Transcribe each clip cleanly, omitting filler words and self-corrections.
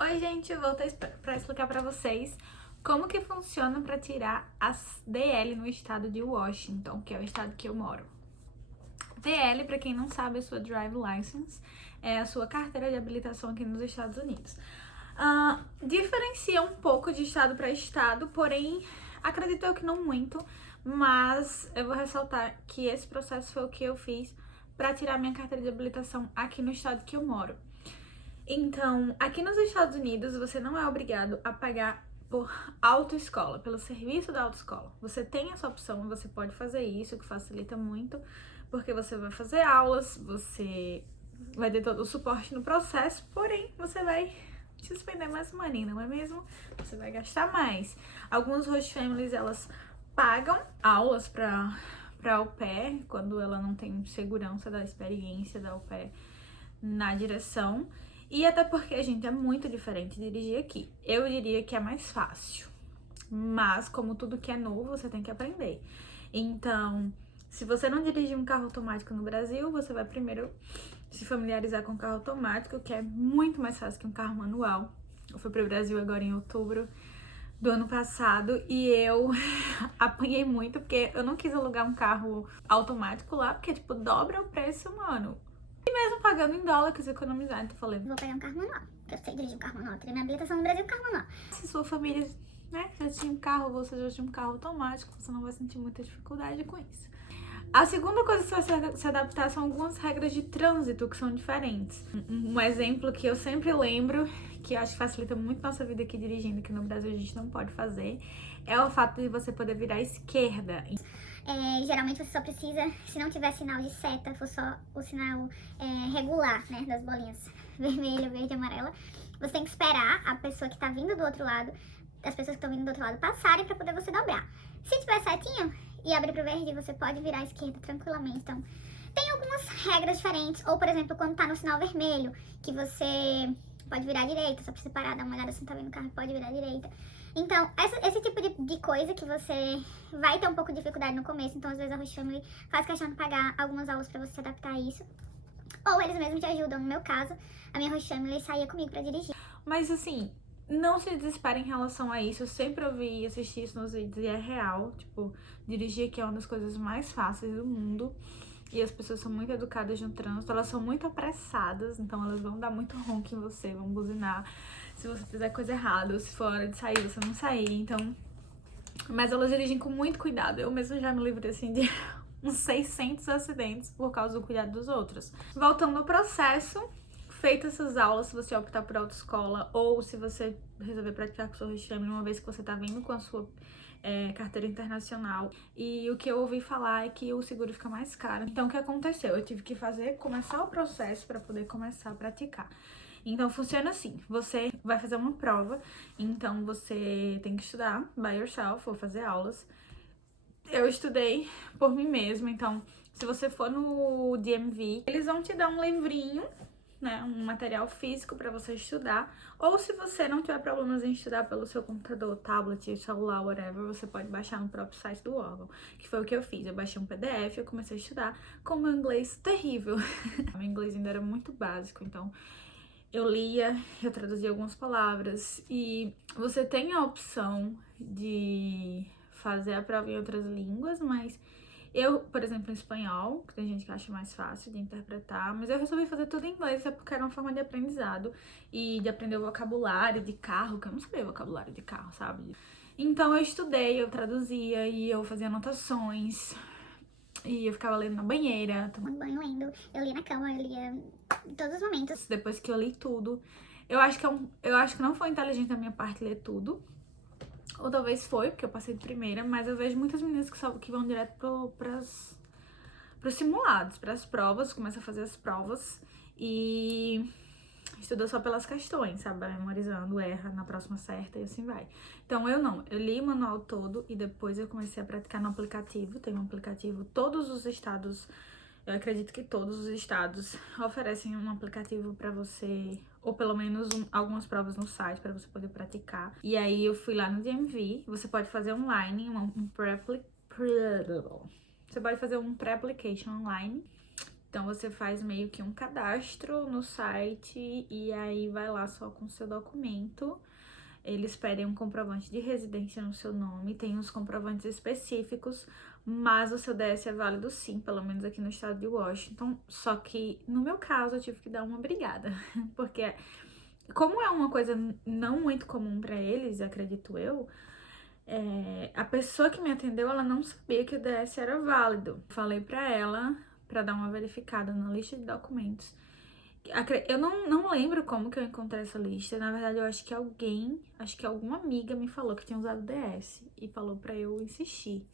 Oi, gente, eu voltei para explicar para vocês como que funciona para tirar as DL no estado de Washington, que é o estado que eu moro. DL, para quem não sabe, é a sua Drive License, é a sua carteira de habilitação aqui nos Estados Unidos. Diferencia um pouco de estado para estado, porém, acredito eu que não muito, mas eu vou ressaltar que esse processo foi o que eu fiz para tirar minha carteira de habilitação aqui no estado que eu moro. Então, aqui nos Estados Unidos, você não é obrigado a pagar por autoescola, pelo serviço da autoescola. Você tem essa opção, você pode fazer isso, que facilita muito, porque você vai fazer aulas, você vai ter todo o suporte no processo, porém, você vai te despender mais money, não é mesmo? Você vai gastar mais. Algumas host families, elas pagam aulas para au pair, quando ela não tem segurança da experiência da au pair na direção. E até porque, gente, é muito diferente dirigir aqui. Eu diria que é mais fácil. Mas, como tudo que é novo, você tem que aprender. Então, se você não dirigir um carro automático no Brasil, você vai primeiro se familiarizar com o carro automático, que é muito mais fácil que um carro manual. Eu fui para o Brasil agora em outubro do ano passado e eu apanhei muito, porque eu não quis alugar um carro automático lá, porque, tipo, dobra o preço, mano. Mesmo pagando em dólar, quis economizar, então falei, Vou pegar um carro manual, porque eu sei dirigir um carro manual. Eu teria minha habilitação no Brasil com carro manual. se sua família, né, já tinha um carro, você já tinha um carro automático, você não vai sentir muita dificuldade com isso. A segunda coisa que você vai se adaptar são algumas regras de trânsito que são diferentes. Um exemplo que eu sempre lembro, que eu acho que facilita muito nossa vida aqui dirigindo, que no Brasil a gente não pode fazer, é o fato de você poder virar à esquerda. Geralmente você só precisa, se não tiver sinal de seta, for só o sinal regular, né, das bolinhas vermelho, verde e amarela, você tem que esperar a pessoa que tá vindo do outro lado, as pessoas que estão vindo do outro lado passarem pra poder você dobrar. Se tiver setinha e abrir pro verde, você pode virar à esquerda tranquilamente. Então, tem algumas regras diferentes, ou por exemplo, quando tá no sinal vermelho, que você pode virar à direita, só precisa parar, dar uma olhada se não tá vendo o carro, pode virar à direita. Então, esse tipo de coisa que você vai ter um pouco de dificuldade no começo, então às vezes a Host Family faz questão de pagar algumas aulas pra você se adaptar a isso. Ou eles mesmos te ajudam, no meu caso, a minha Host Family saía comigo pra dirigir. Mas assim, não se desespere em relação a isso. Eu sempre ouvi e assisti isso nos vídeos e é real. Tipo, dirigir aqui é uma das coisas mais fáceis do mundo. E as pessoas são muito educadas no trânsito, elas são muito apressadas, então elas vão dar muito ronco em você, vão buzinar se você fizer coisa errada, ou se for hora de sair, você não sair, então... Mas elas dirigem com muito cuidado. Eu mesma já me livrei, assim, de uns 600 acidentes por causa do cuidado dos outros. Voltando ao processo, feitas essas aulas, se você optar por autoescola ou se você resolver praticar com sua host family, uma vez que você tá vindo com a sua carteira internacional. E o que eu ouvi falar é que o seguro fica mais caro. Então, o que aconteceu? Eu tive que começar o processo para poder começar a praticar. Então, funciona assim, você vai fazer uma prova, então você tem que estudar by yourself ou fazer aulas. Eu estudei por mim mesma, então se você for no DMV, eles vão te dar um livrinho, né, um material físico para você estudar, ou se você não tiver problemas em estudar pelo seu computador, tablet, celular, whatever, você pode baixar no próprio site do órgão, que foi o que eu fiz. Eu baixei um PDF, eu comecei a estudar com meu inglês terrível. Meu inglês ainda era muito básico, então eu lia, eu traduzia algumas palavras e você tem a opção de fazer a prova em outras línguas, mas eu, por exemplo, em espanhol, que tem gente que acha mais fácil de interpretar, mas eu resolvi fazer tudo em inglês, é porque era uma forma de aprendizado e de aprender o vocabulário de carro, que eu não sabia o vocabulário de carro, sabe? Então eu estudei, eu traduzia e eu fazia anotações. E eu ficava lendo na banheira, Tomando banho, lendo. Eu lia na cama, eu lia em todos os momentos. depois que eu li tudo. Eu acho que não foi inteligente da minha parte ler tudo. Ou talvez foi, porque eu passei de primeira, mas eu vejo muitas meninas que vão direto pros simulados, pras provas, começa a fazer as provas e estuda só pelas questões, sabe? Vai memorizando, erra na próxima certa e assim vai. Então eu não, eu li o manual todo e depois eu comecei a praticar no aplicativo. Tem um aplicativo, todos os estados, eu acredito que todos os estados oferecem um aplicativo pra você, ou pelo menos algumas provas no site pra você poder praticar. E aí eu fui lá no DMV, você pode fazer online, você pode fazer um pré-application online. Então você faz meio que um cadastro no site e aí vai lá só com o seu documento. Eles pedem um comprovante de residência no seu nome, tem uns comprovantes específicos, mas o seu DS é válido sim, pelo menos aqui no estado de Washington. Só que no meu caso eu tive que dar uma brigada, porque como é uma coisa não muito comum pra eles, acredito eu, a pessoa que me atendeu, ela não sabia que o DS era válido. Falei pra ela pra dar uma verificada na lista de documentos. Eu não lembro como que eu encontrei essa lista. Na verdade, eu acho que alguma amiga me falou que tinha usado DS e falou pra eu insistir.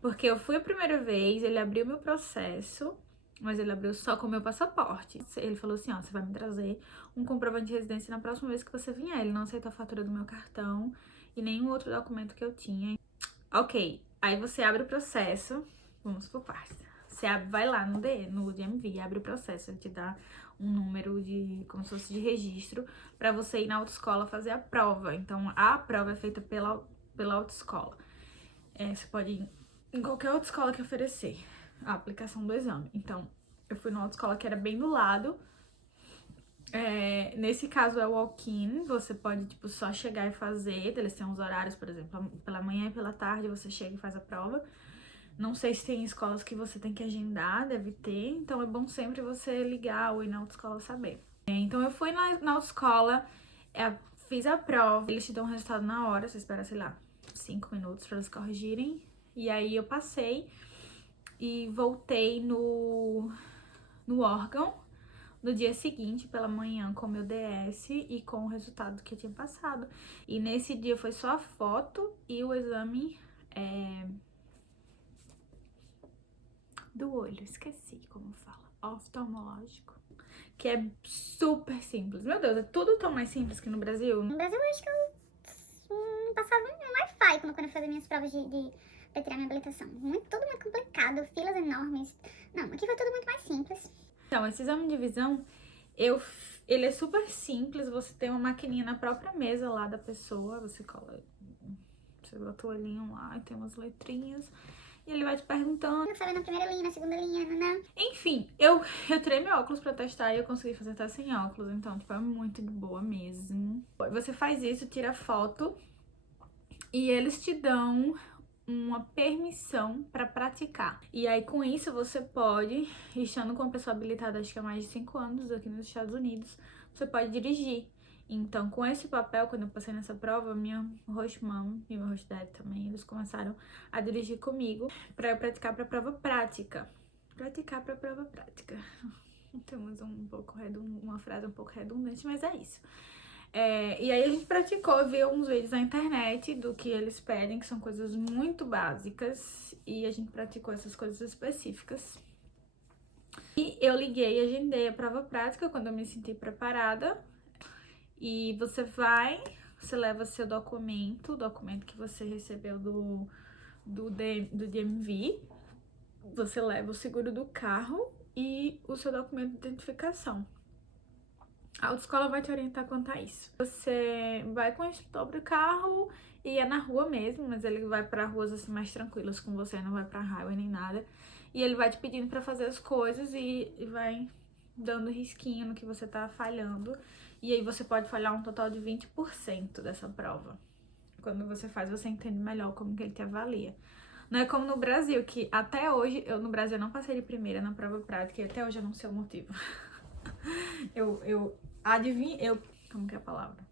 Porque eu fui a primeira vez, ele abriu meu processo, mas ele abriu só com o meu passaporte. Ele falou assim, ó, você vai me trazer um comprovante de residência na próxima vez que você vier. Ele não aceitou a fatura do meu cartão e nenhum outro documento que eu tinha. Ok, aí você abre o processo, vamos por partes. Você vai lá no DMV, abre o processo, ele te dá um número de, como se fosse de registro, pra você ir na autoescola fazer a prova. Então, a prova é feita pela autoescola. Você pode ir em qualquer autoescola que oferecer a aplicação do exame. Então, eu fui numa autoescola que era bem do lado. Nesse caso é o walk-in, você pode, tipo, só chegar e fazer. Eles têm uns horários, por exemplo, pela manhã e pela tarde você chega e faz a prova. Não sei se tem escolas que você tem que agendar, deve ter. Então é bom sempre você ligar ou ir na autoescola saber. Então eu fui na autoescola, fiz a prova. Eles te dão o resultado na hora, você espera, sei lá, 5 minutos pra eles corrigirem. E aí eu passei e voltei no órgão no dia seguinte, pela manhã, com o meu DS e com o resultado que eu tinha passado. E nesse dia foi só a foto e o exame do olho, esqueci como fala, oftalmológico, que é super simples. Meu Deus, é tudo tão mais simples que no Brasil. No Brasil, eu acho que eu passava um Wi-Fi quando eu fazia minhas provas pra tirar minha habilitação. Tudo muito complicado, filas enormes. Não, aqui foi tudo muito mais simples. Então, esse exame de visão, ele é super simples, você tem uma maquininha na própria mesa lá da pessoa, você bota o olhinho lá e tem umas letrinhas, e ele vai te perguntando. Não sabe na primeira linha, na segunda linha, não. Enfim, eu tirei meu óculos pra testar e eu consegui fazer até sem óculos, então, tipo, é muito de boa mesmo. Você faz isso, tira foto e eles te dão uma permissão pra praticar. E aí, com isso, você pode, estando com uma pessoa habilitada, acho que há mais de 5 anos aqui nos Estados Unidos, você pode dirigir. Então, com esse papel, quando eu passei nessa prova, minha host mom e meu host dad também, eles começaram a dirigir comigo pra eu praticar pra prova prática. Praticar pra prova prática. Temos uma frase um pouco redundante, mas é isso. E aí a gente praticou, viu uns vídeos na internet do que eles pedem, que são coisas muito básicas, e a gente praticou essas coisas específicas. E eu liguei e agendei a prova prática quando eu me senti preparada. E você leva seu documento, o documento que você recebeu do DMV, você leva o seguro do carro e o seu documento de identificação. A autoescola vai te orientar quanto a isso. Você vai com o instrutor pro carro e é na rua mesmo, mas ele vai pra ruas assim mais tranquilas com você, não vai pra highway nem nada. E ele vai te pedindo pra fazer as coisas e vai dando risquinho no que você tá falhando. E aí você pode falhar um total de 20% dessa prova. Quando você faz, você entende melhor como que ele te avalia. Não é como no Brasil, que até hoje, no Brasil não passei de primeira na prova prática e até hoje eu não sei o motivo. Como que é a palavra?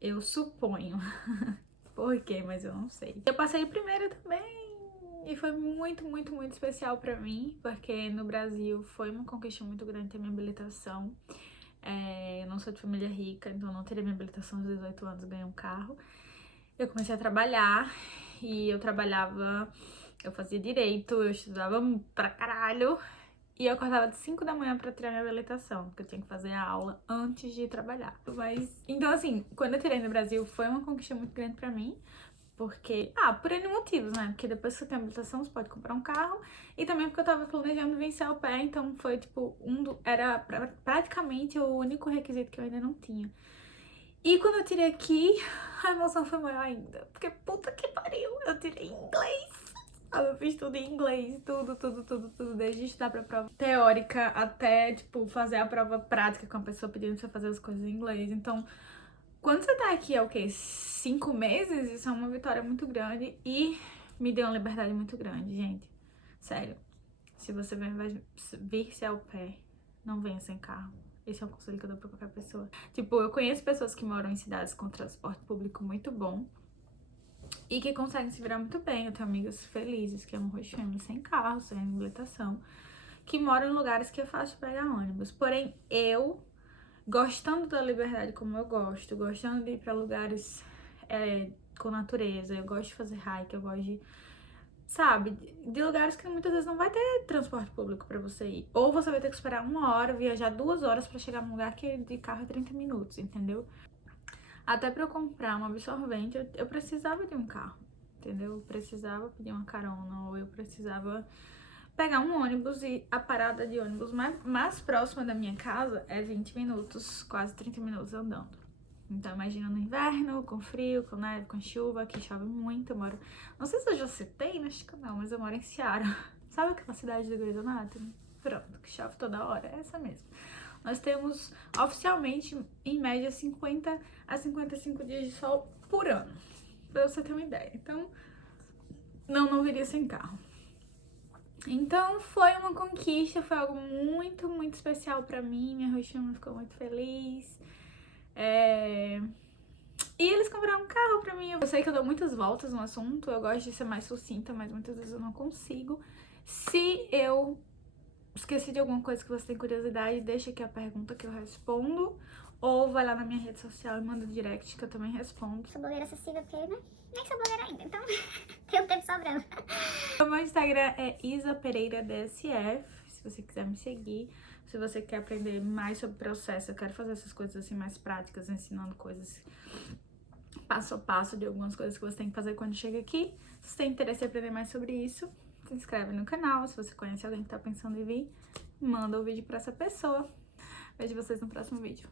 Eu suponho. Por quê? Mas eu não sei. Eu passei de primeira também. E foi muito, muito, muito especial pra mim. Porque no Brasil foi uma conquista muito grande ter minha habilitação. Eu não sou de família rica, então não teria minha habilitação aos 18 anos, ganhei um carro. Eu comecei a trabalhar. E eu fazia direito, eu estudava pra caralho. E eu acordava de 5 da manhã pra tirar minha habilitação, porque eu tinha que fazer a aula antes de trabalhar. Então assim, quando eu tirei no Brasil, foi uma conquista muito grande pra mim. Porque, por N motivos, né? Porque depois que você tem habilitação, você pode comprar um carro. E também porque eu tava planejando vencer ao pé, então foi tipo, era praticamente o único requisito que eu ainda não tinha. E quando eu tirei aqui, a emoção foi maior ainda. Porque puta que pariu, eu tirei em inglês. Eu fiz tudo em inglês, tudo, desde estudar pra prova teórica até, tipo, fazer a prova prática com a pessoa pedindo pra você fazer as coisas em inglês. Então, quando você tá aqui, é o quê? 5 meses? Isso é uma vitória muito grande e me deu uma liberdade muito grande, gente. Sério. Se você vai vir-se ao pé, não venha sem carro. Esse é um conselho que eu dou pra qualquer pessoa. Tipo, eu conheço pessoas que moram em cidades com transporte público muito bom e que conseguem se virar muito bem. Eu tenho amigas felizes que amam Roxo Family sem carro, sem habilitação, que moram em lugares que é fácil pegar ônibus. Porém, eu, gostando da liberdade como eu gosto, gostando de ir pra lugares com natureza, eu gosto de fazer hike, eu gosto de, sabe, de lugares que muitas vezes não vai ter transporte público pra você ir. Ou você vai ter que esperar 1 hora, viajar 2 horas pra chegar num lugar que de carro é 30 minutos, entendeu? Até pra eu comprar um absorvente, eu precisava de um carro, entendeu? Eu precisava pedir uma carona, ou eu precisava pegar um ônibus, e a parada de ônibus mais próxima da minha casa é 20 minutos, quase 30 minutos andando. Então imagina no inverno, com frio, com neve, com chuva, que chove muito. Eu moro, não sei se eu já citei neste canal, mas eu moro em Seara. Sabe aquela cidade do Grey's Anatomy? Pronto, que chove toda hora, é essa mesmo. Nós temos oficialmente, em média, 50 a 55 dias de sol por ano, pra você ter uma ideia. Então, não viria sem carro. Então, foi uma conquista, foi algo muito, muito especial pra mim. Minha roxinha ficou muito feliz. E eles compraram um carro pra mim. Eu sei que eu dou muitas voltas no assunto, eu gosto de ser mais sucinta, mas muitas vezes eu não consigo. Se eu esqueci de alguma coisa que você tem curiosidade, deixa aqui a pergunta que eu respondo. Ou vai lá na minha rede social e manda direct que eu também respondo. Sou blogueira acessível porque, né? Nem sou blogueira ainda, então tem um tempo sobrando. O meu Instagram é Isa Pereira DSF, se você quiser me seguir. Se você quer aprender mais sobre o processo, eu quero fazer essas coisas assim mais práticas, ensinando coisas passo a passo de algumas coisas que você tem que fazer quando chega aqui. Se você tem interesse em aprender mais sobre isso, se inscreve no canal. Se você conhece alguém que tá pensando em vir, manda o vídeo pra essa pessoa. Vejo vocês no próximo vídeo.